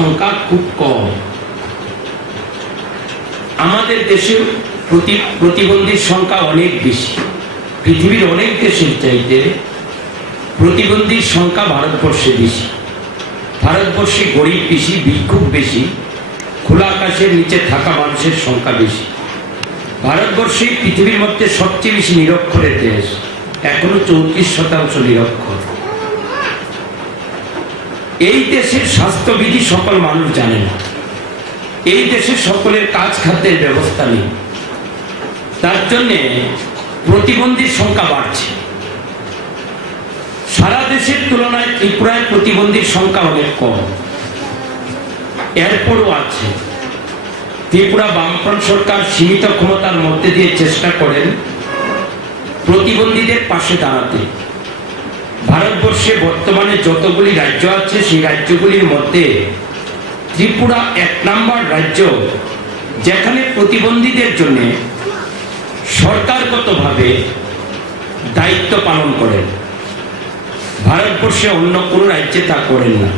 সংখ্যা খুব কম। আমাদের দেশে প্রতিবন্ধীর সংখ্যা অনেক বেশি। পৃথিবীর অনেক দেশের চাইতে প্রতিবন্ধীর সংখ্যা ভারতবর্ষে বেশি। ভারতবর্ষে গরিব বেশি, ভিক্ষুক বেশি, খোলা আকাশের নিচে থাকা মানুষের সংখ্যা বেশি। ভারতবর্ষে পৃথিবীর মধ্যে সবচেয়ে বেশি নিরক্ষরের দেশ, এখনো 34% নিরক্ষর। এই দেশের স্বাস্থ্যবিধি সকল মানুষ জানে না। এই দেশে সকলের কাজ খাদ্যের ব্যবস্থা নেই। তার জন্যে প্রতিবন্ধীর সংখ্যা বাড়ছে। সারা দেশের তুলনায় ত্রিপুরায় প্রতিবন্ধীর সংখ্যা অনেক কম। এরপরও আছে। ত্রিপুরা বামফ্রন্ট সরকার সীমিত ক্ষমতার মধ্যে দিয়ে চেষ্টা করেন প্রতিবন্ধীদের পাশে দাঁড়াতে। ভারতবর্ষে বর্তমানে যতগুলি রাজ্য আছে সেই রাজ্যগুলির মধ্যে ত্রিপুরা 1 নম্বর রাজ্য, যেখানে প্রতিবন্ধীদের জন্য সরকারগতভাবে দায়িত্ব পালন করেন। ভারতবর্ষে অন্য কোনো রাজ্যে তা করেন না।